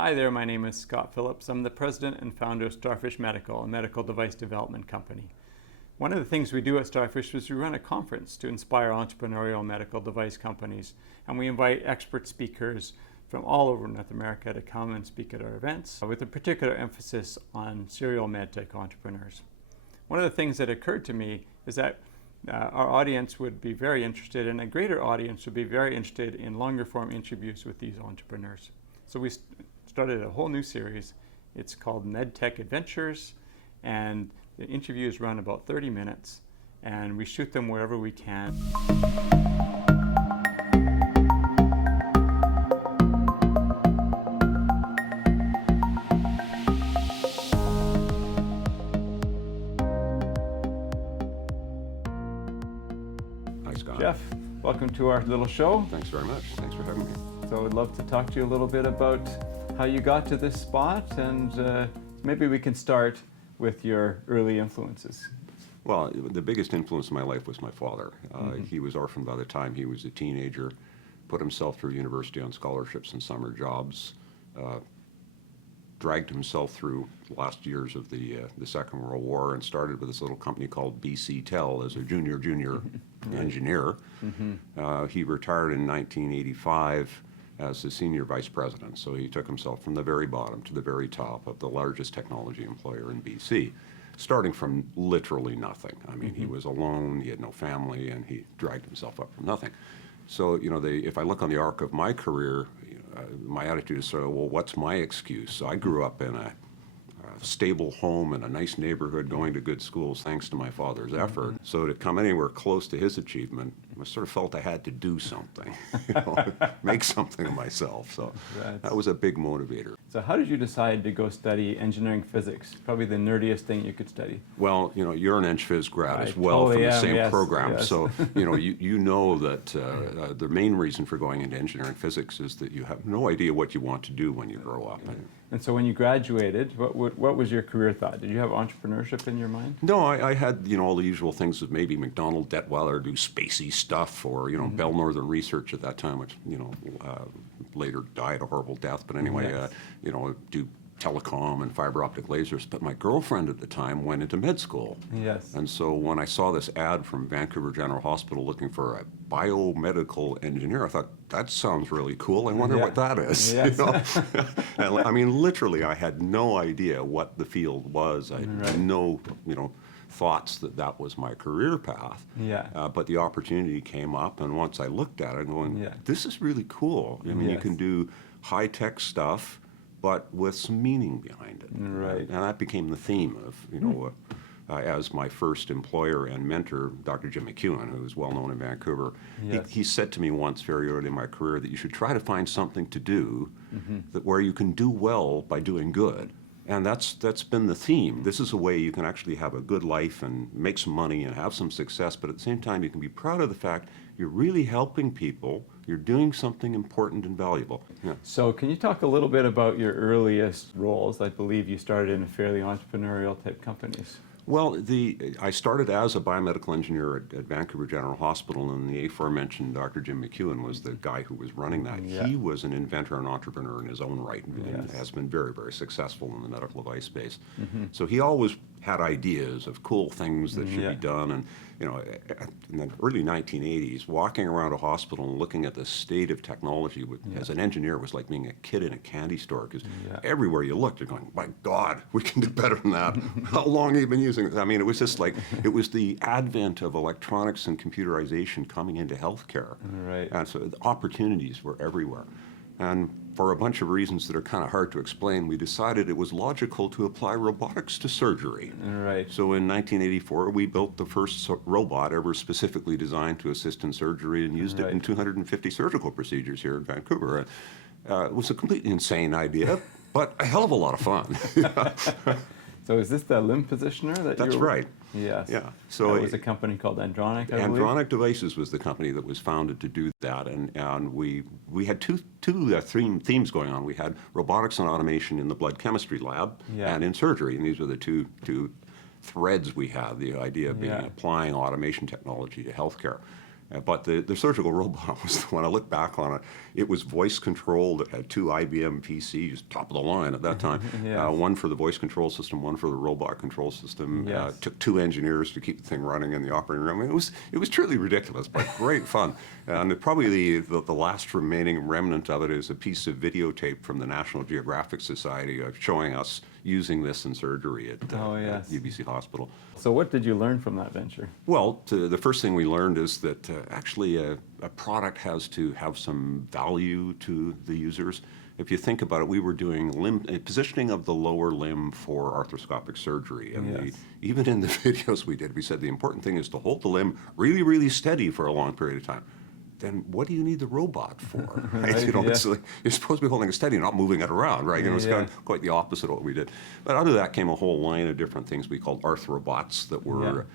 Hi there, my name is Scott Phillips. I'm the president and founder of StarFish Medical, a medical device development company. One of the things we do at StarFish is we run a conference to inspire entrepreneurial medical device companies, and we invite expert speakers from all over North America to come and speak at our events, with a particular emphasis on serial medtech entrepreneurs. One of the things that occurred to me is that our audience would be very interested, and a greater audience would be very interested in longer form interviews with these entrepreneurs. So we started a whole new series. It's called Medtech Adventures, and the interviews run about 30 minutes, and we shoot them wherever we can. Hi, Scott. Geof, welcome to our little show. Thanks very much. Thanks for having me. So I'd love to talk to you a little bit about how you got to this spot, and maybe we can start with your early influences. Well, the biggest influence in my life was my father. He was orphaned by the time he was a teenager, put himself through university on scholarships and summer jobs, dragged himself through the last years of the Second World War, and started with this little company called BC Tel as a junior engineer. He retired in 1985 as the senior vice president. So he took himself from the very bottom to the very top of the largest technology employer in BC, starting from literally nothing. I mean, he was alone, he had no family, and he dragged himself up from nothing. So, you know, if I look on the arc of my career, my attitude is sort of, well, what's my excuse? So I grew up in a stable home in a nice neighborhood, going to good schools thanks to my father's effort. So to come anywhere close to his achievement, I sort of felt I had to do something, make something of myself. So that was a big motivator. So how did you decide to go study engineering physics? Probably the nerdiest thing you could study. Well, you know, you're an Eng-Phys grad as well totally from the am, same yes, program. yes. So, you know that the main reason for going into engineering physics is that you have no idea what you want to do when you grow up. And so when you graduated, what was your career thought? Did you have entrepreneurship in your mind? No, I had, all the usual things of maybe McDonald Detweiler do spacey stuff, or, Bell Northern Research at that time, which, later died a horrible death. But anyway, do telecom and fiber optic lasers. But my girlfriend at the time went into med school. Yes. And so when I saw this ad from Vancouver General Hospital looking for a biomedical engineer, I thought, that sounds really cool. I wonder what that is. Yes. And, I mean, literally, I had no idea what the field was. I had no, thoughts that was my career path. Yeah. But the opportunity came up, and once I looked at it, I'm going, this is really cool. I mean, you can do high-tech stuff, but with some meaning behind it. Right. And that became the theme of, as my first employer and mentor, Dr. Jim McEwen, who is well known in Vancouver, he said to me once very early in my career that you should try to find something to do where you can do well by doing good. And that's been the theme. This is a way you can actually have a good life and make some money and have some success, but at the same time you can be proud of the fact you're really helping people, you're doing something important and valuable. Yeah. So can you talk a little bit about your earliest roles? I believe you started in fairly entrepreneurial type companies. Well, I started as a biomedical engineer at Vancouver General Hospital, and the aforementioned Dr. Jim McEwen was the guy who was running that. Yeah. He was an inventor and entrepreneur in his own right, and has been very, very successful in the medical device space. So he always had ideas of cool things that should be done, and in the early 1980s, walking around a hospital and looking at the state of technology as an engineer was like being a kid in a candy store, because everywhere you looked, you're going, my God, we can do better than that. How long have you been using it? I mean, it was just like, it was the advent of electronics and computerization coming into healthcare. Right. And so the opportunities were everywhere. And for a bunch of reasons that are kind of hard to explain, we decided it was logical to apply robotics to surgery. Right. So in 1984, we built the first robot ever specifically designed to assist in surgery, and used it in 250 surgical procedures here in Vancouver. It was a completely insane idea, but a hell of a lot of fun. So is this the limb positioner that That's right. Yes. Yeah. So it was a company called Andronic, I believe? Andronic Devices was the company that was founded to do that, and we had two themes going on. We had robotics and automation in the blood chemistry lab and in surgery, and these were the two threads we had. The idea of being applying automation technology to healthcare. But the surgical robot was, when I look back on it, it was voice controlled. It had 2 IBM PCs, top of the line at that time. Yes. One for the voice control system, one for the robot control system. Yes. Took 2 engineers to keep the thing running in the operating room. It was truly ridiculous, but great fun. And probably the last remaining remnant of it is a piece of videotape from the National Geographic Society showing us using this in surgery at UBC Hospital. So what did you learn from that venture? Well, the first thing we learned is that actually a product has to have some value to the users. If you think about it, we were doing positioning of the lower limb for arthroscopic surgery. And even in the videos we did, we said the important thing is to hold the limb really, really steady for a long period of time. Then what do you need the robot for? Right? It's like, you're supposed to be holding it steady, not moving it around, right? It's kind of quite the opposite of what we did. But out of that came a whole line of different things we called Arthrobots that were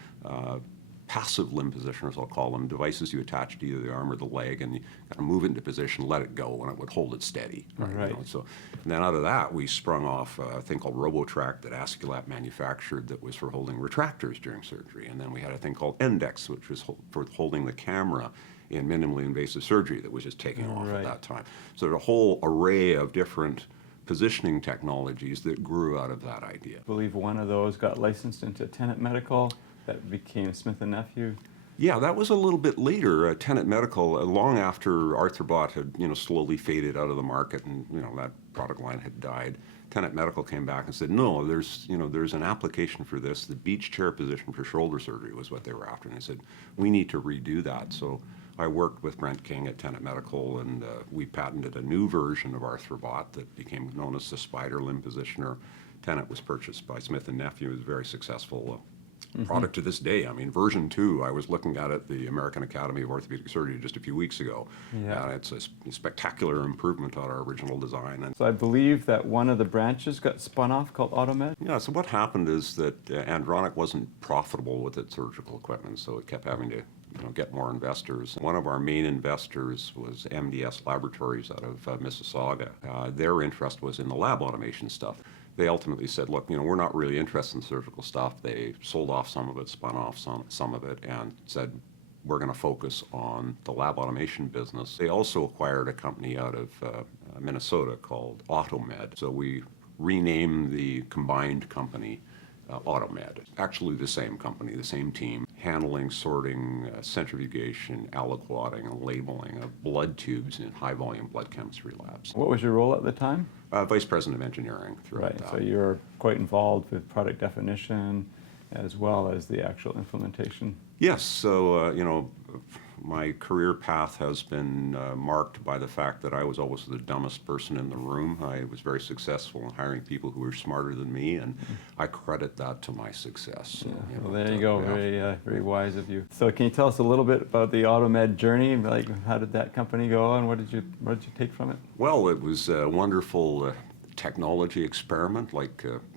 passive limb positioners, I'll call them, devices you attach to either the arm or the leg, and you kind of move it into position, let it go, and it would hold it steady. Right. So, and then out of that, we sprung off a thing called Robotrac that Aesculap manufactured that was for holding retractors during surgery. And then we had a thing called Index, which was for holding the camera in minimally invasive surgery that was just taking off at that time. So there's a whole array of different positioning technologies that grew out of that idea. I believe one of those got licensed into Tenet Medical, that became Smith & Nephew. Yeah, that was a little bit later. Tenet Medical, long after Arthrobot had slowly faded out of the market and that product line had died. Tenet Medical came back and said, no, there's an application for this. The beach chair position for shoulder surgery was what they were after. And they said, we need to redo that. So I worked with Brent King at Tenet Medical, and we patented a new version of Arthrobot that became known as the spider limb positioner. Tenet was purchased by Smith & Nephew. It was very successful. Product to this day. I mean, version 2, I was looking at it, the American Academy of Orthopedic Surgery just a few weeks ago. It's a spectacular improvement on our original design. And so I believe that one of the branches got spun off called AutoMed? Yeah, so what happened is that Andronic wasn't profitable with its surgical equipment, so it kept having to get more investors. One of our main investors was MDS Laboratories out of Mississauga. Their interest was in the lab automation stuff. They ultimately said, look, we're not really interested in surgical stuff. They sold off some of it, spun off some of it, and said, we're going to focus on the lab automation business. They also acquired a company out of Minnesota called AutoMed. So we renamed the combined company AutoMed. Actually the same company, the same team, handling, sorting, centrifugation, aliquoting, and labeling of blood tubes in high-volume blood chemistry labs. What was your role at the time? Vice President of Engineering throughout that. So you're quite involved with product definition as well as the actual implementation. Yes, so my career path has been marked by the fact that I was always the dumbest person in the room. I was very successful in hiring people who were smarter than me, and I credit that to my success. So, well, there you go. Very wise of you. So can you tell us a little bit about the AutoMed journey? Like, how did that company go, and what did you take from it? Well, it was a wonderful technology experiment,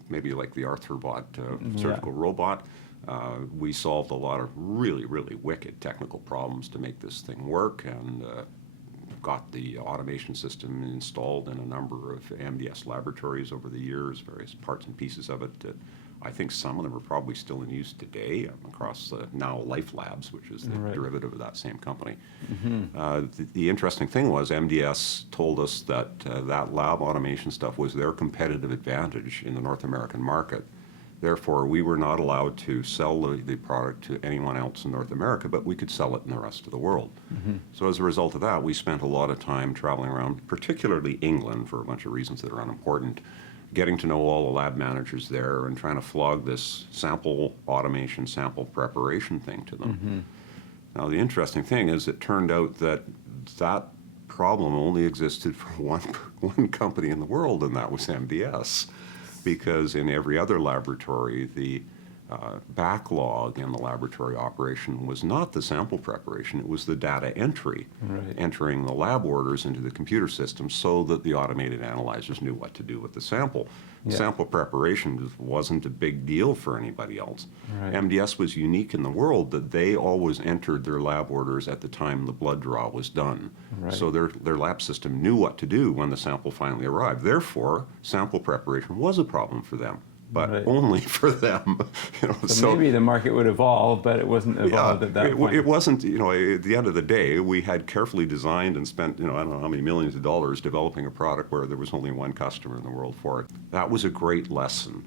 maybe like the Arthrobot surgical robot. We solved a lot of really, really wicked technical problems to make this thing work, and got the automation system installed in a number of MDS laboratories over the years, various parts and pieces of it. I think some of them are probably still in use today across now Life Labs, which is the derivative of that same company. The interesting thing was MDS told us that that lab automation stuff was their competitive advantage in the North American market. Therefore, we were not allowed to sell the product to anyone else in North America, but we could sell it in the rest of the world. So as a result of that, we spent a lot of time traveling around, particularly England, for a bunch of reasons that are unimportant, getting to know all the lab managers there and trying to flog this sample automation, sample preparation thing to them. Now, the interesting thing is it turned out that that problem only existed for one company in the world, and that was MDS. Because in every other laboratory, the backlog in the laboratory operation was not the sample preparation, it was the data entry, entering the lab orders into the computer system so that the automated analyzers knew what to do with the sample. Sample preparation just wasn't a big deal for anybody else. MDS was unique in the world that they always entered their lab orders at the time the blood draw was done. So their lab system knew what to do when the sample finally arrived. Therefore, sample preparation was a problem for them. but Right. only for them. So maybe the market would evolve, but it wasn't evolved at that point. It wasn't, at the end of the day, we had carefully designed and spent, I don't know how many millions of dollars developing a product where there was only one customer in the world for it. That was a great lesson,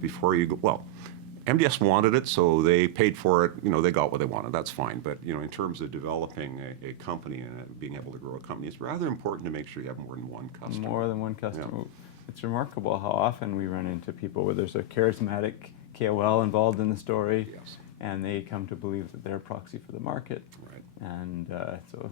before you go, well, MDS wanted it, so they paid for it, they got what they wanted, that's fine. But, in terms of developing a company and being able to grow a company, it's rather important to make sure you have more than one customer. More than one customer. Yeah. It's remarkable how often we run into people where there's a charismatic KOL involved in the story, Yes. and they come to believe that they're a proxy for the market. Right. And so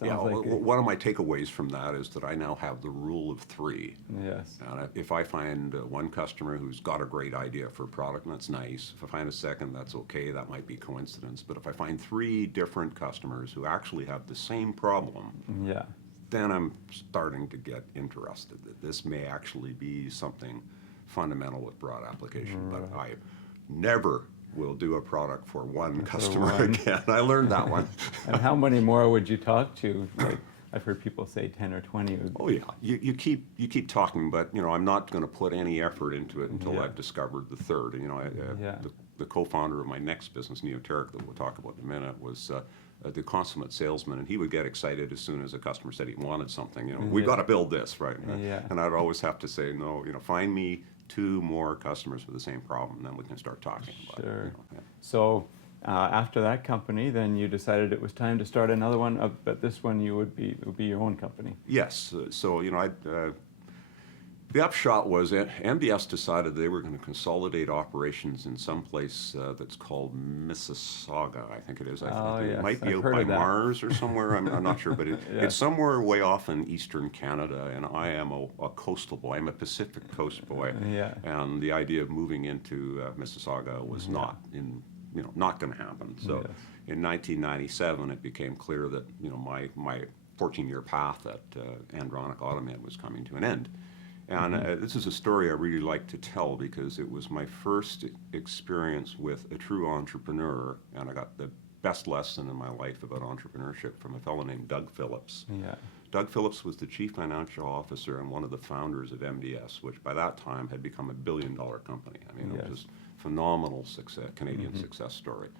it sounds like one of my takeaways from that is that I now have the rule of three. yes. And if I find one customer who's got a great idea for a product, that's nice. If I find a second, that's okay. That might be coincidence. But if I find three different customers who actually have the same problem, Yeah. then I'm starting to get interested that this may actually be something fundamental with broad application. Right. But I never will do a product for one customer one. again. I learned that one. And how many more would you talk to? Like, I've heard people say 10 or 20. Oh yeah, you keep talking, but I'm not going to put any effort into it until Yeah. I've discovered the third. Yeah. The co-founder of my next business, Neoteric, that we'll talk about in a minute, was the consummate salesman, and he would get excited as soon as a customer said he wanted something. We've Yeah. got to build this, right? Yeah. And I'd always have to say, no, find me two more customers with the same problem, and then we can start talking about Sure. it. Yeah. So after that company, then you decided it was time to start another one, but this one it would be your own company. Yes. So, the upshot was that MDS decided they were going to consolidate operations in some place that's called Mississauga, I think it is. Oh, It yes, might be I've out heard by of that. Mars or somewhere. I'm not sure, but Yeah. it's somewhere way off in eastern Canada, and I am a coastal boy. I'm a Pacific Coast boy. Yeah. And the idea of moving into Mississauga was not going to happen. So Yes. in 1997, it became clear that my 14-year path at Andronic AutoMed was coming to an end. And this is a story I really like to tell because it was my first experience with a true entrepreneur, and I got the best lesson in my life about entrepreneurship from a fellow named Doug Phillips. Yeah. Doug Phillips was the chief financial officer and one of the founders of MDS, which by that time had become a billion-dollar company. I mean, it Yes. was just phenomenal success, Canadian success story.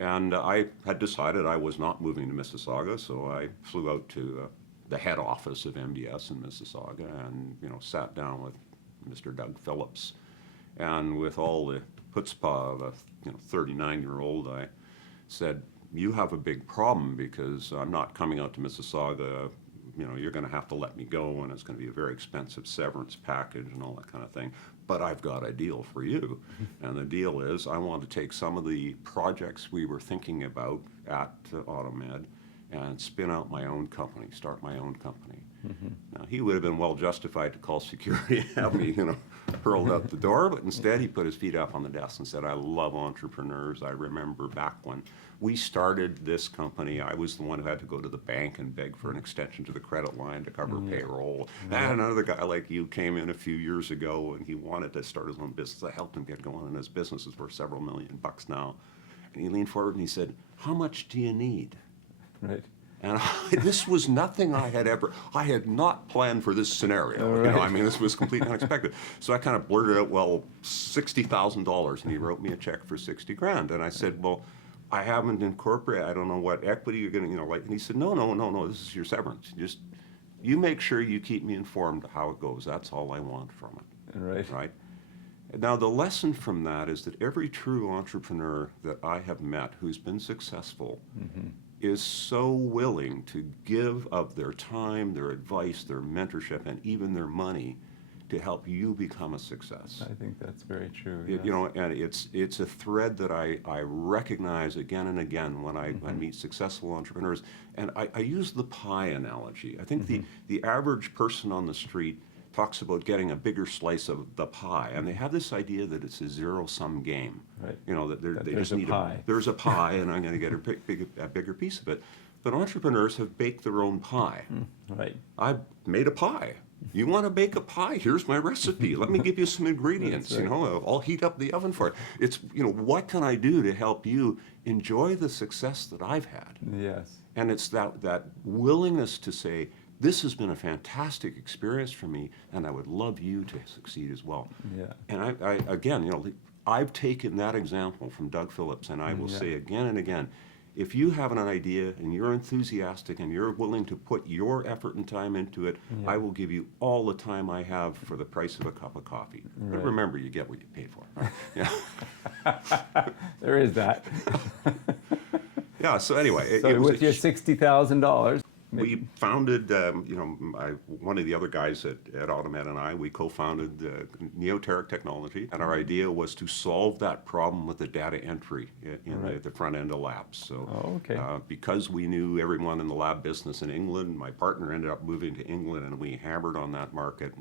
And I had decided I was not moving to Mississauga, so I flew out to the head office of MDS in Mississauga and, sat down with Mr. Doug Phillips. And with all the chutzpah of a 39-year-old, I said, you have a big problem because I'm not coming out to Mississauga. You're going to have to let me go, and it's going to be a very expensive severance package and all that kind of thing. But I've got a deal for you. And the deal is I want to take some of the projects we were thinking about at AutoMed and spin out my own company, start my own company. Now, he would have been well justified to call security and have me, hurled out the door, but instead he put his feet up on the desk and said, I love entrepreneurs. I remember back when we started this company, I was the one who had to go to the bank and beg for an extension to the credit line to cover payroll. And another guy like you came in a few years ago and he wanted to start his own business. I helped him get going, and his business is worth several $1 million now. And he leaned forward and he said, how much do you need? Right. And this was nothing I had not planned for this scenario. Right. This was completely unexpected. So I kind of blurted out, well, $60,000, and he wrote me a check for $60,000. And I said, well, I haven't incorporated, I don't know what equity you're going to, and he said, no, this is your severance. Just, you make sure you keep me informed of how it goes. That's all I want from it. Right. Right? Now, the lesson from that is that every true entrepreneur that I have met who's been successful is so willing to give of their time, their advice, their mentorship, and even their money to help you become a success. I think that's very true. And it's a thread that I recognize again and again when I meet successful entrepreneurs. And I use the pie analogy. I think the average person on the street talks about getting a bigger slice of the pie, and they have this idea that it's a zero-sum game. Right. That they there's just a need pie. there's a pie, and I'm going to get a bigger piece of it. But entrepreneurs have baked their own pie. Right. I made a pie. You want to bake a pie? Here's my recipe. Let me give you some ingredients. That's right. I'll heat up the oven for it. It's what can I do to help you enjoy the success that I've had? Yes. And it's that willingness to say, this has been a fantastic experience for me, and I would love you to succeed as well. Yeah. And I again, I've taken that example from Doug Phillips, and I will say again and again, if you have an idea and you're enthusiastic and you're willing to put your effort and time into it, I will give you all the time I have for the price of a cup of coffee. Right. But remember, you get what you pay for. Right? Yeah. There is that. Yeah. So anyway, So with your $60,000, we founded, one of the other guys at AutoMed and I, we co-founded Neoteric technology, and our idea was to solve that problem with the data entry in the front end of labs. So because we knew everyone in the lab business in England, my partner ended up moving to England, and we hammered on that market.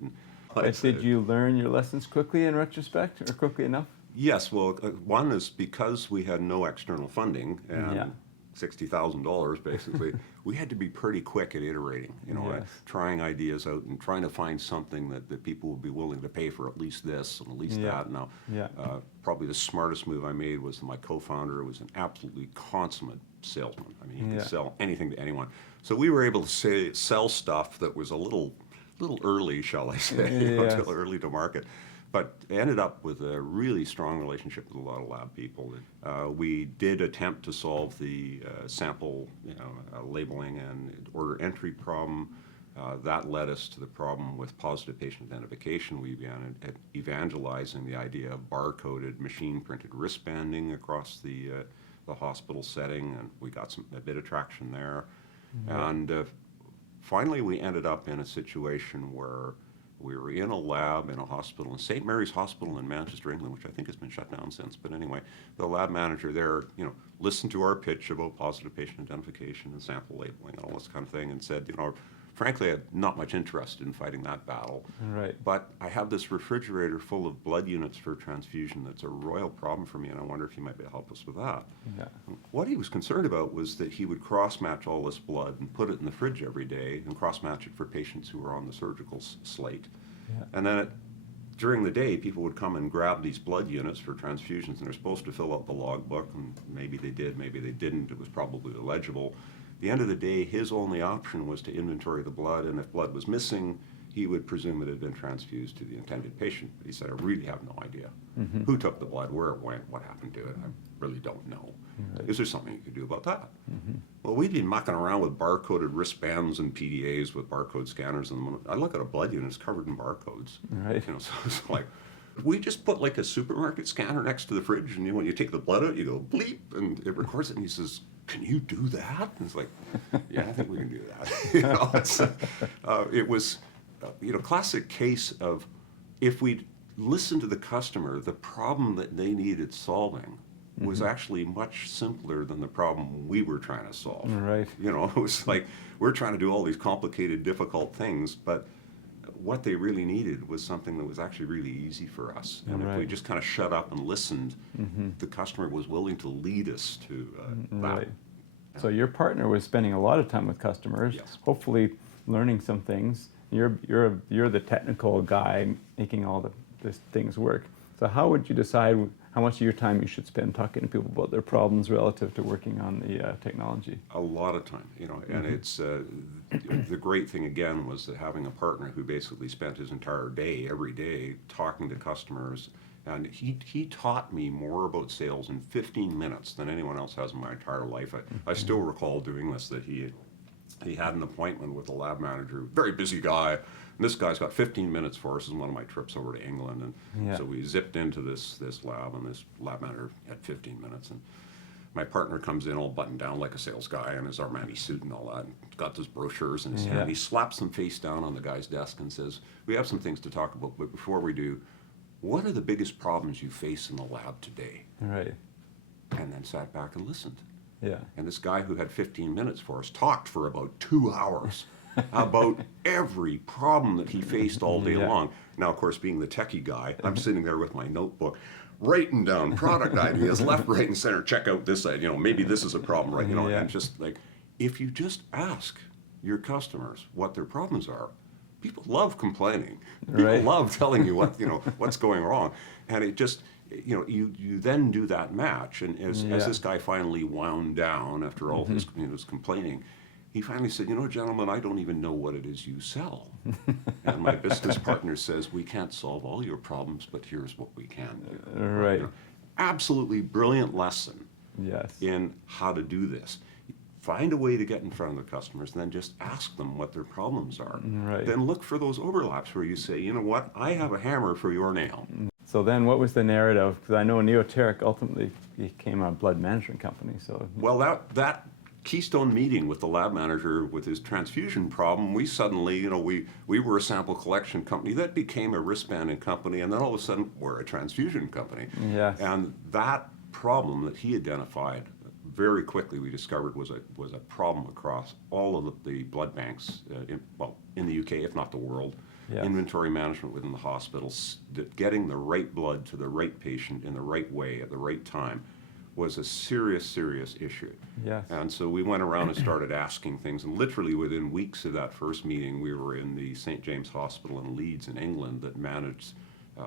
But did you learn your lessons quickly in retrospect, or quickly enough? Yes, well, one is because we had no external funding, and $60,000 basically, we had to be pretty quick at iterating, trying ideas out and trying to find something that people would be willing to pay for at least this and at least that. Now, probably the smartest move I made was my co-founder was an absolutely consummate salesman. I mean, he could sell anything to anyone. So we were able to sell stuff that was a little early, shall I say, until early to market. But ended up with a really strong relationship with a lot of lab people. We did attempt to solve the sample labeling and order entry problem. That led us to the problem with positive patient identification. We began evangelizing the idea of barcoded, machine-printed wristbanding across the hospital setting, and we got a bit of traction there. And finally, we ended up in a situation where we were in a lab in a hospital, in St. Mary's Hospital in Manchester, England, which I think has been shut down since. But anyway, the lab manager there, listened to our pitch about positive patient identification and sample labeling and all this kind of thing, and said, frankly, I'm not much interested in fighting that battle. Right. But I have this refrigerator full of blood units for transfusion that's a royal problem for me, and I wonder if you might be able to help us with that. Yeah. What he was concerned about was that he would cross-match all this blood and put it in the fridge every day and cross-match it for patients who were on the surgical slate. Yeah. And then during the day, people would come and grab these blood units for transfusions, and they're supposed to fill out the logbook, and maybe they did, maybe they didn't. It was probably illegible. At the end of the day, his only option was to inventory the blood, and if blood was missing, he would presume it had been transfused to the intended patient. But he said, I really have no idea who took the blood, where it went, what happened to it. I really don't know. Right. Is there something you could do about that? Well, we'd been mucking around with barcoded wristbands and PDAs with barcode scanners, and I look at a blood unit, it's covered in barcodes. Right. So it's like, we just put like a supermarket scanner next to the fridge, and when you take the blood out, you go bleep, and it records it, and he says, can you do that? And it's like, yeah, I think we can do that. It was, classic case of if we'd listened to the customer, the problem that they needed solving was actually much simpler than the problem we were trying to solve. Right. It was like we're trying to do all these complicated, difficult things, but what they really needed was something that was actually really easy for us. And if we just kind of shut up and listened, the customer was willing to lead us to that. Right. So your partner was spending a lot of time with customers, hopefully learning some things. You're the technical guy making all these things work. So how would you decide how much of your time you should spend talking to people about their problems relative to working on the technology? A lot of time, and it's the great thing again was that having a partner who basically spent his entire day, every day, talking to customers, and he taught me more about sales in 15 minutes than anyone else has in my entire life. I still recall doing this, that he had an appointment with a lab manager, very busy guy. And this guy's got 15 minutes for us. This is one of my trips over to England. And so we zipped into this lab, and this lab manager had 15 minutes. And my partner comes in all buttoned down like a sales guy in his Armani suit and all that, and got those brochures in his hand. He slaps them face down on the guy's desk and says, we have some things to talk about, but before we do, what are the biggest problems you face in the lab today? Right. And then sat back and listened. Yeah. And this guy who had 15 minutes for us talked for about 2 hours about every problem that he faced all day long. Now, of course, being the techie guy, I'm sitting there with my notebook, writing down product ideas, left, right, and center. Check out this side. Maybe this is a problem, right? And just like, if you just ask your customers what their problems are, people love complaining. People love telling you what's going wrong, and it just. You then do that match, and as this guy finally wound down after all his complaining, he finally said, you know, gentlemen, I don't even know what it is you sell. And my business partner says, we can't solve all your problems, but here's what we can do. Right. You know, absolutely brilliant lesson Yes. in how to do this. Find a way to get in front of the customers and then just ask them what their problems are. Right. Then look for those overlaps where you say, you know what, I have a hammer for your nail. So then what was the narrative? Because I know Neoteric ultimately became a blood management company. So Well, that keystone meeting with the lab manager with his transfusion problem, we suddenly, you know, we were a sample collection company that became a wristbanding company, and then all of a sudden we're a transfusion company. Yes. And that problem that he identified very quickly, we discovered was a problem across all of the blood banks, in the UK, if not the world. Yes. Inventory management within the hospitals, getting the right blood to the right patient in the right way at the right time was a serious, serious issue. Yes. And so we went around and started asking things, and literally within weeks of that first meeting, we were in the St. James Hospital in Leeds in England that managed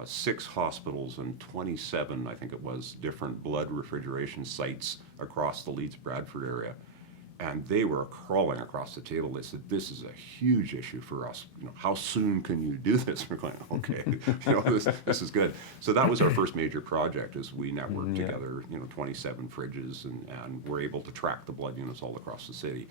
6 hospitals and 27, I think it was, different blood refrigeration sites across the Leeds-Bradford area. And they were crawling across the table. They said, this is a huge issue for us. You know, how soon can you do this? We're going, okay, you know, this is good. So that was our first major project, is we networked together, you know, 27 fridges, and were able to track the blood units all across the city.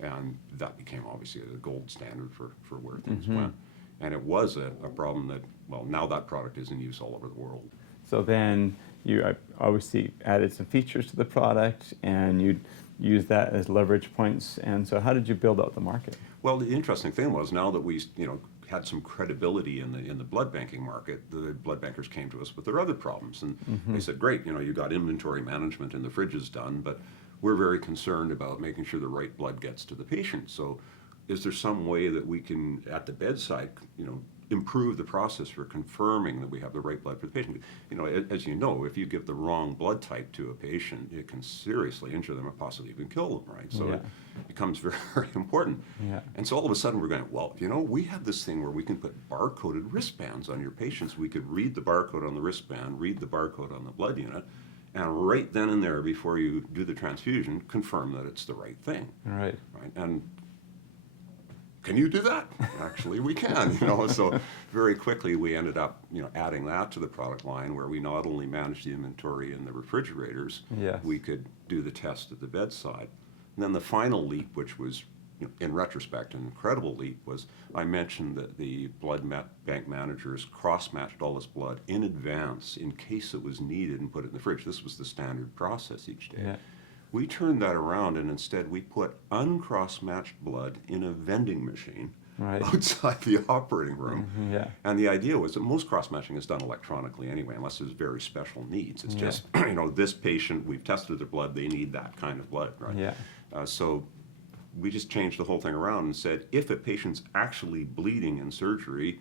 And that became obviously the gold standard for where things went. And it was a problem that, well, now that product is in use all over the world. So then you obviously added some features to the product, and you use that as leverage points. And so how did you build out the market? Well, the interesting thing was, now that we, you know, had some credibility in the blood banking market, the blood bankers came to us with their other problems, and they said, great, you know, you got inventory management and the fridges done, but we're very concerned about making sure the right blood gets to the patient. So is there some way that we can, at the bedside, you know, improve the process for confirming that we have the right blood for the patient? You know, as you know, if you give the wrong blood type to a patient, it can seriously injure them and possibly even kill them, right? So it becomes very, very important. Yeah. And so all of a sudden we're going, well, you know, we have this thing where we can put barcoded wristbands on your patients. We could read the barcode on the wristband, read the barcode on the blood unit, and right then and there, before you do the transfusion, confirm that it's the right thing. Right. Right? And can you do that? Actually, we can. You know, so very quickly we ended up, you know, adding that to the product line, where we not only managed the inventory in the refrigerators, Yes. we could do the test at the bedside. And then the final leap, which was, you know, in retrospect, an incredible leap, was I mentioned that the blood bank managers cross-matched all this blood in advance in case it was needed and put it in the fridge. This was the standard process each day. Yeah. We turned that around, and instead we put uncross-matched blood in a vending machine outside the operating room. Yeah. And the idea was that most cross-matching is done electronically anyway, unless there's very special needs. It's just, you know, this patient, we've tested their blood, they need that kind of blood, right? Yeah. So we just changed the whole thing around and said, if a patient's actually bleeding in surgery,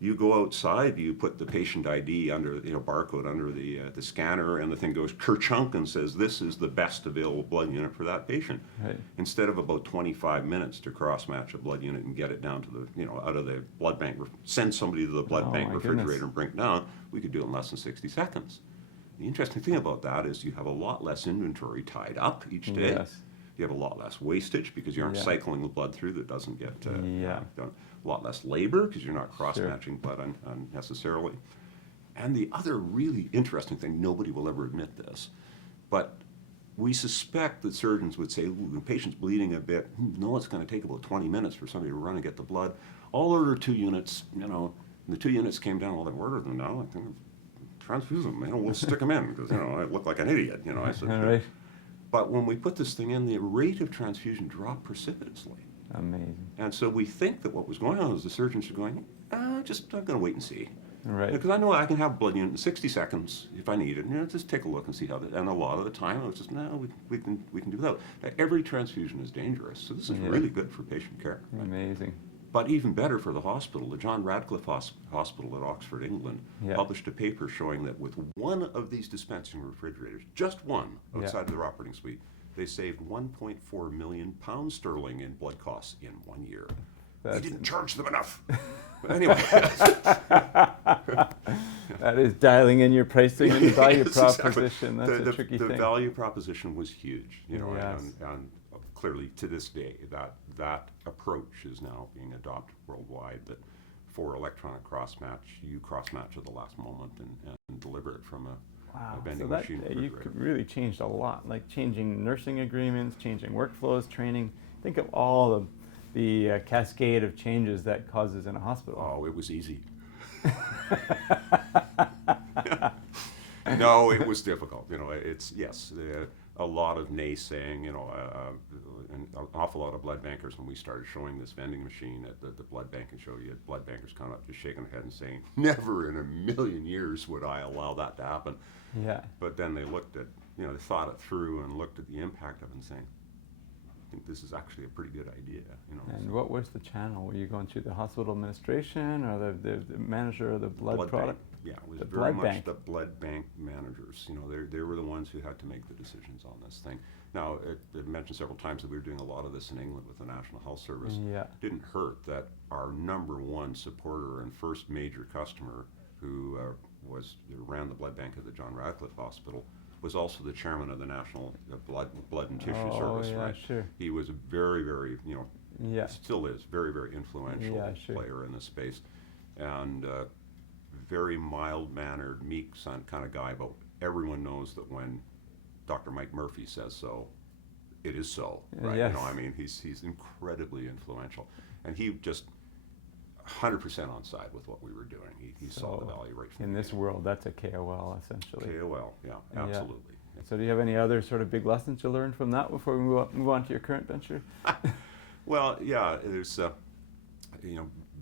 you go outside, you put the patient ID under, you know, barcode under the scanner, and the thing goes kerchunk and says, this is the best available blood unit for that patient. Right. Instead of about 25 minutes to cross-match a blood unit and get it down to the, you know, out of the blood bank, send somebody to the blood bank my refrigerator goodness. and bring it down, we could do it in less than 60 seconds. The interesting thing about that is you have a lot less inventory tied up each day. Yes. You have a lot less wastage because you aren't cycling the blood through that doesn't get done. A lot less labor because you're not cross-matching blood unnecessarily. And the other really interesting thing, nobody will ever admit this, but we suspect that surgeons would say, ooh, the patient's bleeding a bit, no, it's going to take about 20 minutes for somebody to run and get the blood. I'll order 2 units, you know, and the 2 units came down, well, I've ordered them now, I think transfuse them, you know, we'll stick them in, because, you know, I look like an idiot, you know. I said, Right. But when we put this thing in, the rate of transfusion dropped precipitously. Amazing. And so we think that what was going on is the surgeons are going, I'm going to wait and see. Right. Because I know I can have a blood unit in 60 seconds if I need it. You know, just take a look and see how that. And a lot of the time, it was just, no, we can do without. Now, every transfusion is dangerous, so this is really good for patient care. Right? Amazing. But even better for the hospital. The John Radcliffe Hospital at Oxford, England, published a paper showing that with one of these dispensing refrigerators, just one outside of their operating suite, they saved 1.4 million pounds sterling in blood costs in 1 year. They didn't charge them enough. But anyway. That is dialing in your pricing and value proposition. Exactly. That's a tricky the thing. value proposition was huge, you know, Yes. and clearly to this day, that approach is now being adopted worldwide, that for electronic cross-match, you cross-match at the last moment and deliver it from a vending so machine. You could really changed a lot, like changing nursing agreements, changing workflows, training. Think of all the cascade of changes that causes in a hospital. Oh, it was easy. No, it was difficult. It's, yes, a lot of naysaying, an awful lot of blood bankers when we started showing this vending machine at the blood banking show. You had blood bankers coming up just shaking their head and saying, never in a million years would I allow that to happen. Yeah. But then they looked at, they thought it through and looked at the impact of it and saying, I think this is actually a pretty good idea. And what was the channel? Were you going through the hospital administration or the manager of the blood product? Bank. Yeah, it was the very blood much bank. the blood bank managers. They were the ones who had to make the decisions on this thing. Now, it mentioned several times that we were doing a lot of this in England with the National Health Service. Yeah. It didn't hurt that our number one supporter and first major customer, who ran the blood bank at the John Radcliffe Hospital, was also the chairman of the National Blood and Tissue Service. Yeah, right? Sure. He was a very, very, Yeah. still is very, very influential Sure. player in this space, and very mild-mannered, meek kind of guy. But everyone knows that when Dr. Mike Murphy says so, it is so. Right? Yes. He's incredibly influential, and he just 100% on side with what we were doing. He saw the value right from in the this beginning. world. That's a KOL essentially. KOL, yeah, absolutely. Yeah. So do you have any other sort of big lessons you learned from that before we move on to your current venture? Well, yeah, there's,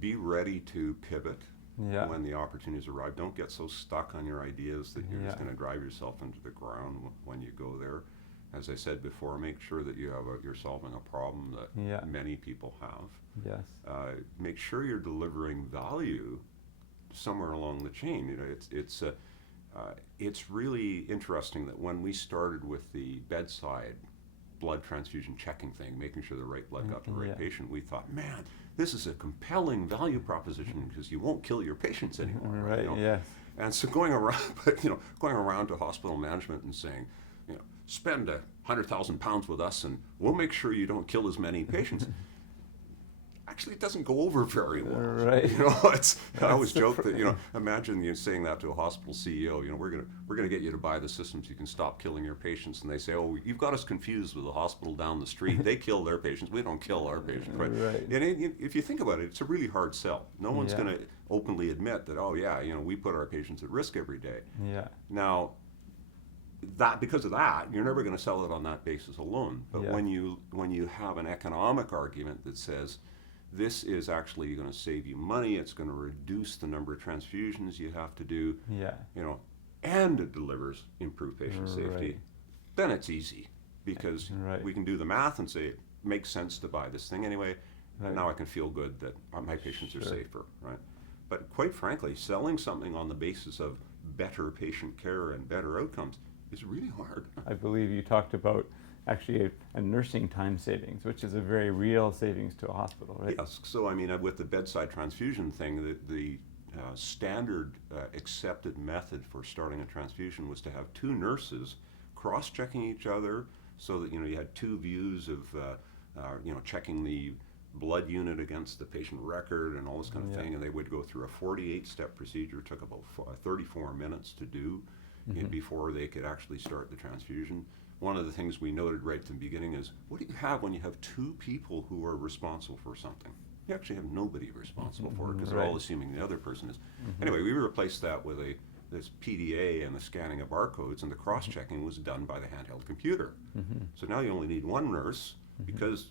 be ready to pivot when the opportunities arrive. Don't get so stuck on your ideas that you're just going to drive yourself into the ground when you go there. As I said before, make sure that you're solving a problem that many people have. Yes. Make sure you're delivering value somewhere along the chain. It's really interesting that when we started with the bedside blood transfusion checking thing, making sure the right blood got to the right patient, we thought, man, this is a compelling value proposition because you won't kill your patients anymore. Right. Yes. And so going around to hospital management and saying, spend £100,000 with us and we'll make sure you don't kill as many patients. Actually, it doesn't go over very well. Right. I always joke that, imagine you saying that to a hospital CEO, we're gonna get you to buy the systems you can stop killing your patients, and they say, oh, you've got us confused with the hospital down the street. They kill their patients. We don't kill our patients. Right. And if you think about it, it's a really hard sell. No one's gonna openly admit that, oh yeah, we put our patients at risk every day. Yeah. Now, because of that, you're never going to sell it on that basis alone. But when you have an economic argument that says this is actually going to save you money, it's going to reduce the number of transfusions you have to do, and it delivers improved patient safety, then it's easy because we can do the math and say it makes sense to buy this thing anyway, and now I can feel good that my patients are safer, right? But quite frankly, selling something on the basis of better patient care and better outcomes is really hard. I believe you talked about actually a nursing time savings, which is a very real savings to a hospital, right? Yes. So, with the bedside transfusion thing, the standard accepted method for starting a transfusion was to have two nurses cross-checking each other so that, you had two views of, checking the blood unit against the patient record and all this kind of thing, and they would go through a 48-step procedure. It took about 34 minutes to do before they could actually start the transfusion. One of the things we noted right at the beginning is, what do you have when you have two people who are responsible for something? You actually have nobody responsible for it because they're all assuming the other person is. Anyway, we replaced that with this PDA and the scanning of barcodes, and the cross-checking was done by the handheld computer. So now you only need one nurse because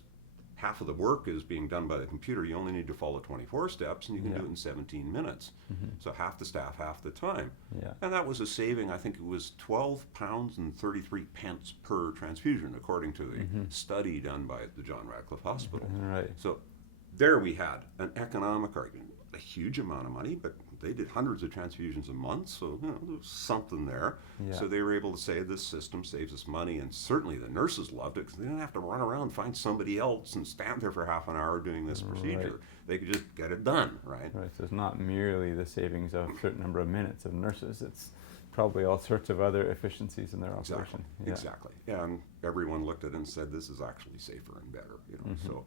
half of the work is being done by the computer. You only need to follow 24 steps, and you can do it in 17 minutes. So half the staff, half the time. And that was a saving, I think it was £12.33 per transfusion, according to the study done by the John Radcliffe Hospital. So there we had an economic argument. A huge amount of money, but they did hundreds of transfusions a month, so there was something there. So they were able to say this system saves us money, and certainly the nurses loved it because they didn't have to run around and find somebody else and stand there for half an hour doing this procedure. They could just get it done, right? So it's not merely the savings of a certain number of minutes of nurses, it's probably all sorts of other efficiencies in their operation. Exactly. And everyone looked at it and said, this is actually safer and better. So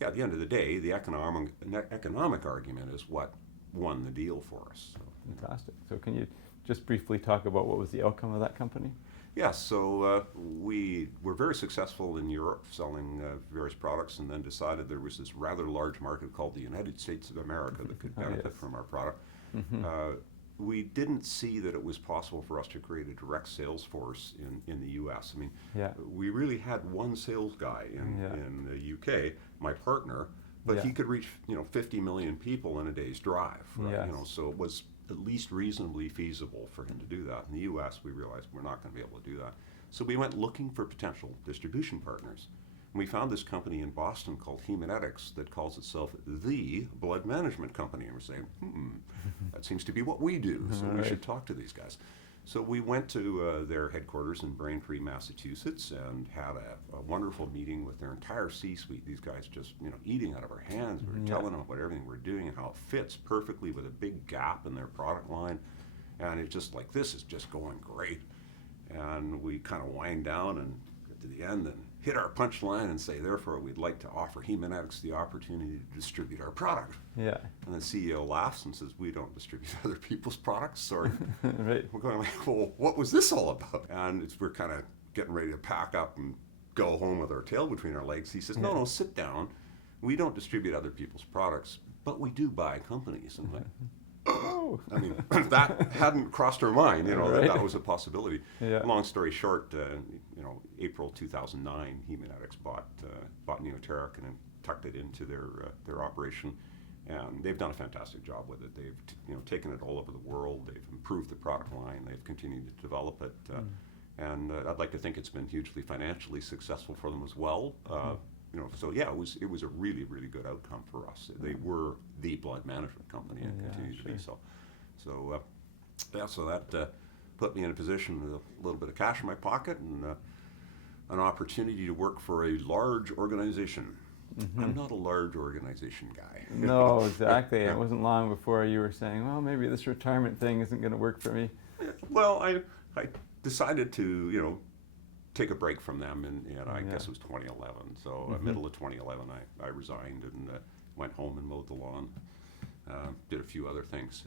at the end of the day, the economic argument is what won the deal for us. So, fantastic. So can you just briefly talk about what was the outcome of that company? Yes, so we were very successful in Europe selling various products, and then decided there was this rather large market called the United States of America that could benefit from our product. We didn't see that it was possible for us to create a direct sales force in the U.S. I mean, we really had one sales guy in the U.K., my partner, but he could reach 50 million people in a day's drive. Right? So it was at least reasonably feasible for him to do that. In the U.S., we realized we're not going to be able to do that. So we went looking for potential distribution partners. And we found this company in Boston called Haemonetics that calls itself the blood management company. And we're saying, that seems to be what we do, so we should talk to these guys. So we went to their headquarters in Braintree, Massachusetts, and had a wonderful meeting with their entire C-suite. These guys just, eating out of our hands. We were telling them what everything we're doing and how it fits perfectly with a big gap in their product line. And it's just like, this is just going great. And we kind of wind down and get to the end and hit our punchline and say, therefore, we'd like to offer Haemonetics the opportunity to distribute our product. And the CEO laughs and says, we don't distribute other people's products, sorry. We're going like, well, what was this all about? And we're kind of getting ready to pack up and go home with our tail between our legs. He says, no, sit down. We don't distribute other people's products, but we do buy companies. And I'm like, oh, I mean, that hadn't crossed our mind, that was a possibility. Long story short, April 2009, Haemonetics bought Neoteric and then tucked it into their operation, and they've done a fantastic job with it. They've taken it all over the world. They've improved the product line. They've continued to develop it, and I'd like to think it's been hugely financially successful for them as well. So it was a really, really good outcome for us. They were the blood management company and continue to be so. So that put me in a position with a little bit of cash in my pocket and an opportunity to work for a large organization. I'm not a large organization guy. No, exactly. It wasn't long before you were saying, well, maybe this retirement thing isn't going to work for me. Well, I decided to, take a break from them, and I guess it was 2011. So middle of 2011, I resigned and went home and mowed the lawn, did a few other things,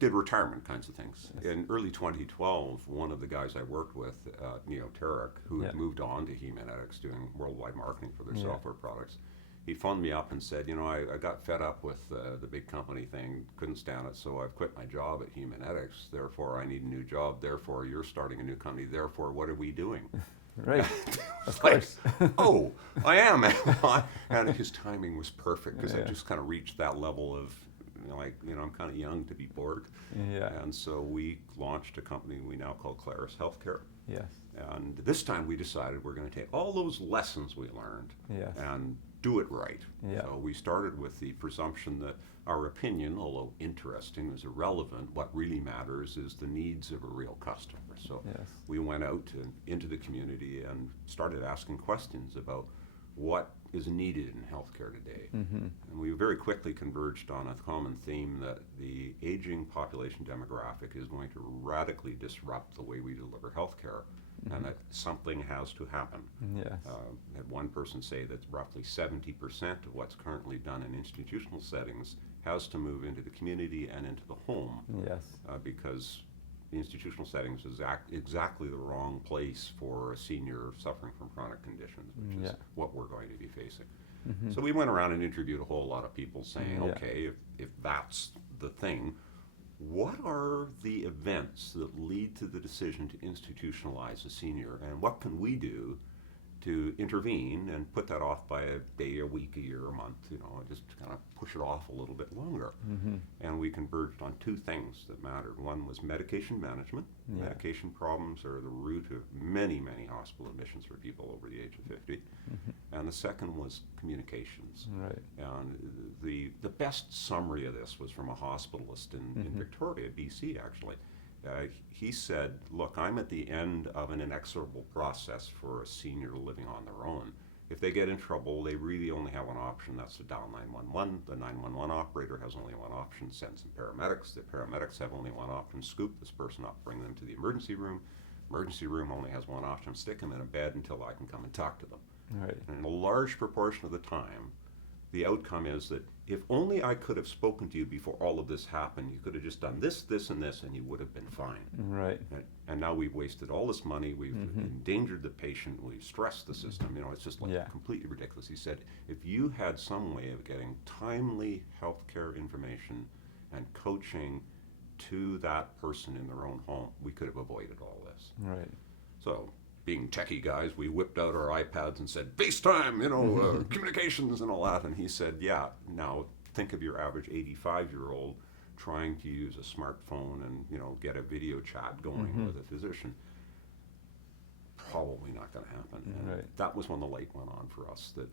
did retirement kinds of things. In early 2012, one of the guys I worked with at Neoteric, who had moved on to Haemonetics doing worldwide marketing for their software products, he phoned me up and said, I got fed up with the big company thing, couldn't stand it, so I've quit my job at Haemonetics, therefore I need a new job, therefore you're starting a new company, therefore what are we doing? Right, of course. Oh, I am. And his timing was perfect because I just kind of reached that level of, I'm kind of young to be bored. And so we launched a company we now call Claris Healthcare. And this time we decided we're going to take all those lessons we learned and do it right. So we started with the presumption that our opinion, although interesting, is irrelevant. What really matters is the needs of a real customer. So we went out into the community and started asking questions about what is needed in healthcare today. And we very quickly converged on a common theme that the aging population demographic is going to radically disrupt the way we deliver healthcare, and that something has to happen. I had one person say that roughly 70% of what's currently done in institutional settings has to move into the community and into the home, because the institutional settings is exactly the wrong place for a senior suffering from chronic conditions, which is what we're going to be facing. So we went around and interviewed a whole lot of people saying, okay, if that's the thing, what are the events that lead to the decision to institutionalize a senior, and what can we do to intervene and put that off by a day, a week, a year, a month, just to kind of push it off a little bit longer. And we converged on two things that mattered. One was medication management. Medication problems are the root of many, many hospital admissions for people over the age of 50. And the second was communications. And the best summary of this was from a hospitalist in Victoria, BC, actually. He said, look, I'm at the end of an inexorable process for a senior living on their own, if they get in trouble, they really only have one option. That's to dial 911. The 911 operator has only one option, send some paramedics. The paramedics have only one option, scoop this person up, bring them to the emergency room. Emergency room only has one option, stick them in a bed until I can come and talk to them. Right. And a large proportion of the time, the outcome is that if only I could have spoken to you before all of this happened, you could have just done this, this, and this, and you would have been fine. Right. And now we've wasted all this money, we've endangered the patient, we've stressed the system. You know, it's just like completely ridiculous. He said, if you had some way of getting timely healthcare information and coaching to that person in their own home, we could have avoided all this. Right. So, being techie guys, we whipped out our iPads and said, FaceTime, you know, communications and all that. And he said, yeah, now think of your average 85-year-old trying to use a smartphone and, you know, get a video chat going with a physician. Probably not going to happen. And that was when the light went on for us, that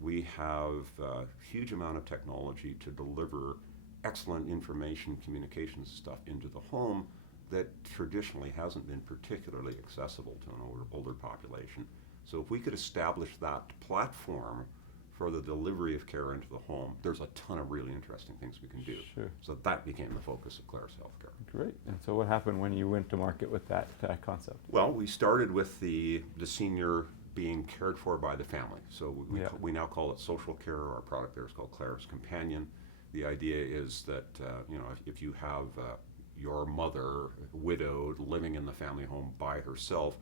we have a huge amount of technology to deliver excellent information, communications stuff into the home that traditionally hasn't been particularly accessible to an older population. So if we could establish that platform for the delivery of care into the home, there's a ton of really interesting things we can do. Sure. So that became the focus of Claris Healthcare. Great. And so what happened when you went to market with that concept? Well, we started with the senior being cared for by the family. So we now call it social care. Our product there is called Claris Companion. The idea is that, you know, if you have your mother, widowed, living in the family home by herself,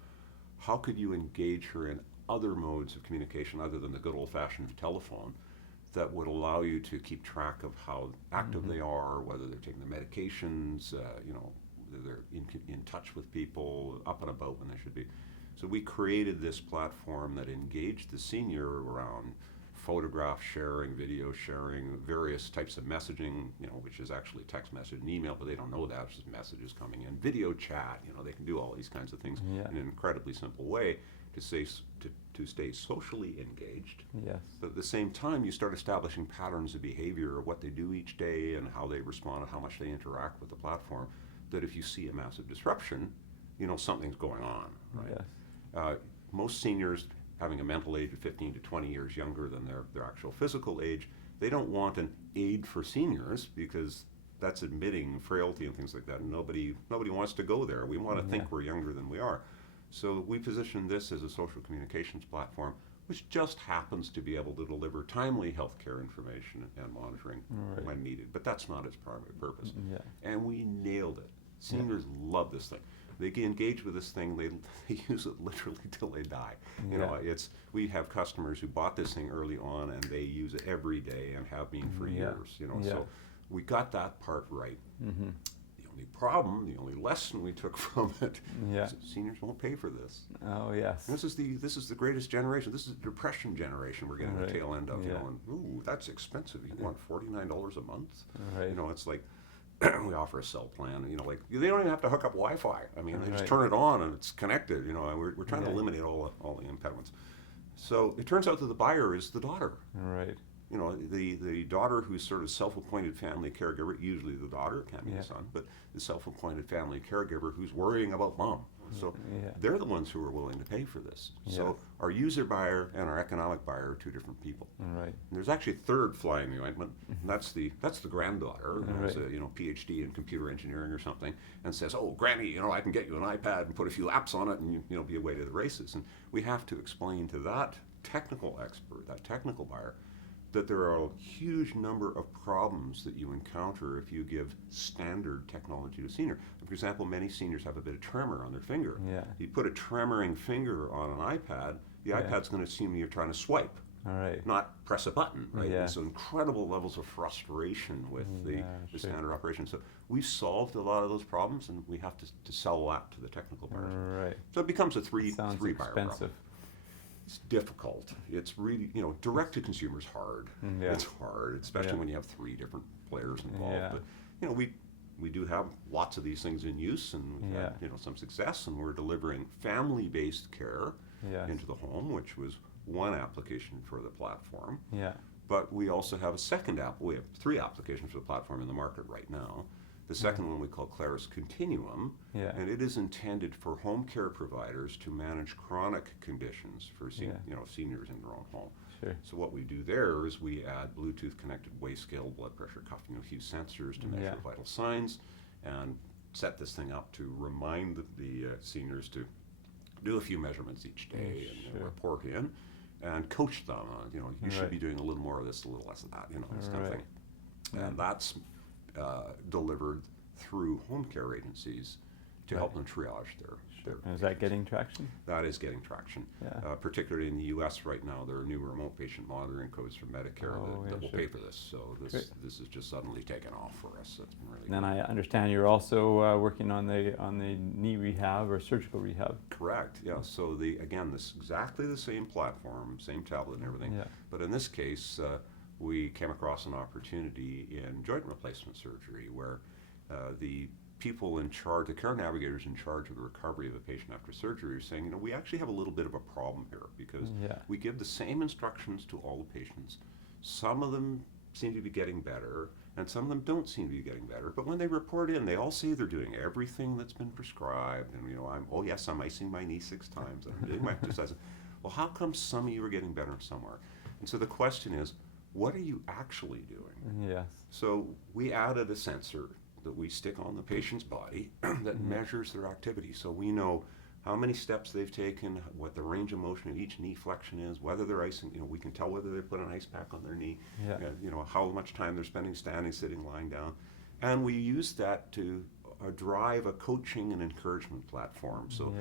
how could you engage her in other modes of communication other than the good old-fashioned telephone that would allow you to keep track of how active they are, whether they're taking the medications, you know, they're in touch with people, up and about when they should be. So we created this platform that engaged the senior around photograph sharing, video sharing, various types of messaging, you know, which is actually text message and email, but they don't know that, it's just messages coming in. Video chat, you know, they can do all these kinds of things in an incredibly simple way to stay socially engaged. Yes. But at the same time, you start establishing patterns of behavior of what they do each day and how they respond and how much they interact with the platform, that if you see a massive disruption, you know, something's going on, right? Yes. Most seniors having a mental age of 15 to 20 years younger than their actual physical age, they don't want an aid for seniors because that's admitting frailty and things like that. And nobody wants to go there. We want to think we're younger than we are. So we position this as a social communications platform, which just happens to be able to deliver timely healthcare information and monitoring when needed. But that's not its primary purpose. And we nailed it. Seniors love this thing. They get engaged with this thing. They use it literally till they die. You know, we have customers who bought this thing early on and they use it every day and have been for years. You know, so we got that part right. The only problem, the only lesson we took from it, is that seniors won't pay for this. Oh yes. And this is the greatest generation. This is the depression generation we're getting the tail end of. You know, and ooh, that's expensive. You want $49 a month? You know, it's like. We offer a cell plan, you know, like they don't even have to hook up Wi-Fi. I mean, they just turn it on and it's connected, you know, and we're trying to eliminate all the impediments. So it turns out that the buyer is the daughter. Right. You know, the daughter who's sort of self-appointed family caregiver, usually the daughter, it can't be the son, but the self-appointed family caregiver who's worrying about mom. So they're the ones who are willing to pay for this. So our user buyer and our economic buyer are two different people. Right. And there's actually a third fly in the ointment. And that's the granddaughter who has a PhD in computer engineering or something, and says, "Oh, Granny, you know, I can get you an iPad and put a few apps on it, and you know, be away to the races." And we have to explain to that technical expert, that technical buyer, that there are a huge number of problems that you encounter if you give standard technology to a senior. For example, many seniors have a bit of tremor on their finger. You put a tremoring finger on an iPad, the iPad's going to assume you're trying to swipe, not press a button, right? And so incredible levels of frustration with the standard operation. So we've solved a lot of those problems, and we have to sell that to the technical buyers. So it becomes a three buyer problem. It's difficult. It's really, you know, direct to consumer is hard. It's hard, especially when you have three different players involved. But you know, we do have lots of these things in use, and we've had, you know, some success, and we're delivering family-based care into the home, which was one application for the platform. But we also have a second app. We have three applications for the platform in the market right now. The second one we call Claris Continuum, Yeah. and it is intended for home care providers to manage chronic conditions for seniors in their own home. Sure. So what we do there is we add Bluetooth connected waist scale, blood pressure cuff, a few sensors to measure vital signs, and set this thing up to remind the seniors to do a few measurements each day and report in, and coach them on, you should be doing a little more of this, a little less of that, this kind of thing. And that's delivered through home care agencies to help them triage their Is that getting traction? That is getting traction. Particularly in the U.S. right now, there are new remote patient monitoring codes from Medicare that will pay for this. So this is just suddenly taken off for us. That's been really And good. I understand you're also working on the knee rehab or surgical rehab. Correct. Yeah. So this exactly the same platform, same tablet and everything. Yeah. But in this case, we came across an opportunity in joint replacement surgery where the people in charge, the care navigators in charge of the recovery of a patient after surgery are saying, we actually have a little bit of a problem here because we give the same instructions to all the patients. Some of them seem to be getting better and some of them don't seem to be getting better. But when they report in, they all say they're doing everything that's been prescribed. And, I'm icing my knee 6 times and I'm doing my exercises. Well, how come some of you are getting better somewhere? And so the question is, what are you actually doing? Yes. So we added a sensor that we stick on the patient's body that measures their activity. So we know how many steps they've taken, what the range of motion of each knee flexion is, whether they're icing, we can tell whether they put an ice pack on their knee, how much time they're spending standing, sitting, lying down. And we use that to drive a coaching and encouragement platform. So,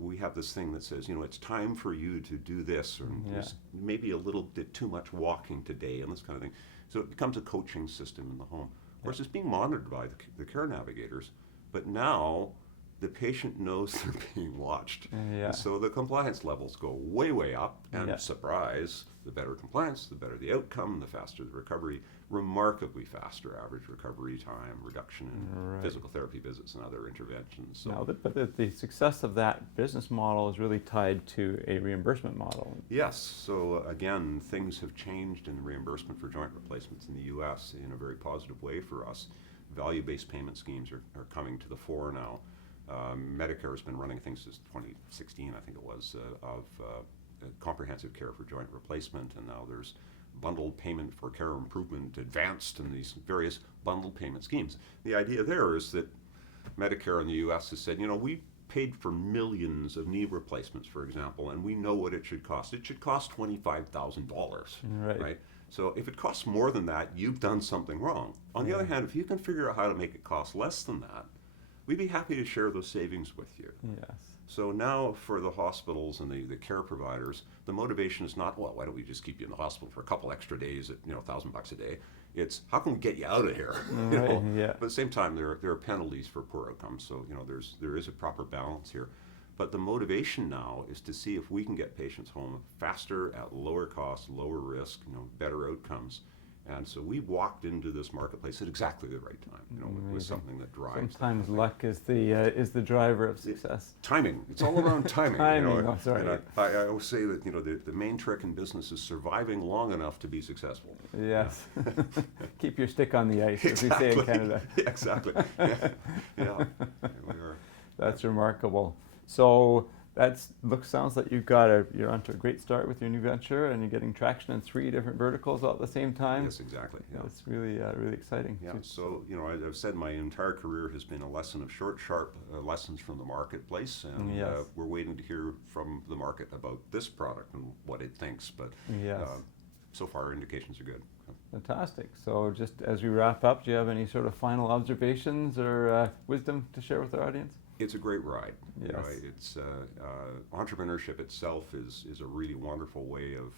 we have this thing that says, it's time for you to do this, or there's maybe a little bit too much walking today, and this kind of thing. So it becomes a coaching system in the home. Of course, it's being monitored by the care navigators, but now the patient knows they're being watched. And so the compliance levels go way, way up, and surprise, the better compliance, the better the outcome, the faster the recovery, remarkably faster average recovery time, reduction in physical therapy visits and other interventions. So now, but the success of that business model is really tied to a reimbursement model. Yes. So again, things have changed in the reimbursement for joint replacements in the U.S. in a very positive way for us. Value-based payment schemes are coming to the fore now. Medicare has been running things since 2016, I think it was, of comprehensive care for joint replacement, and now there's bundled payment for care improvement advanced and these various bundled payment schemes. The idea there is that Medicare in the U.S. has said, we paid for millions of knee replacements, for example, and we know what it should cost. It should cost $25,000, right? So if it costs more than that, you've done something wrong. On the other hand, if you can figure out how to make it cost less than that, we'd be happy to share those savings with you. Yes. So now for the hospitals and the care providers, the motivation is not, why don't we just keep you in the hospital for a couple extra days at $1,000 a day? It's how can we get you out of here? But at the same time, there are penalties for poor outcomes. So there is a proper balance here. But the motivation now is to see if we can get patients home faster, at lower cost, lower risk, better outcomes. And so we walked into this marketplace at exactly the right time, with something that drives. Sometimes luck is the driver of success. Timing. It's all around timing. Timing. Sorry. I always say that the main trick in business is surviving long enough to be successful. Yes. Keep your stick on the ice, as we say in Canada. Exactly. Yeah. We are. That's remarkable. So sounds like you're onto a great start with your new venture, and you're getting traction in 3 different verticals all at the same time. Yes, exactly. Yeah. It's really really exciting. Yeah. So I've said my entire career has been a lesson of short, sharp lessons from the marketplace, and we're waiting to hear from the market about this product and what it thinks. But so far, indications are good. Fantastic. So just as we wrap up, do you have any sort of final observations or wisdom to share with our audience? It's a great ride. Yes. It's entrepreneurship itself is a really wonderful way of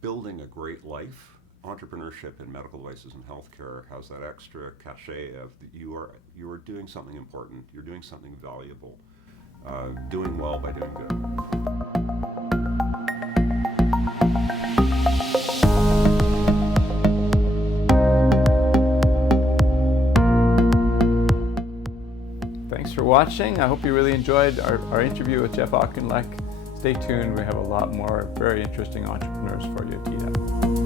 building a great life. Entrepreneurship in medical devices and healthcare has that extra cachet of you are doing something important. You're doing something valuable. Doing well by doing good. Thanks for watching. I hope you really enjoyed our interview with Geof Auchinleck. Stay tuned. We have a lot more very interesting entrepreneurs for you teed up.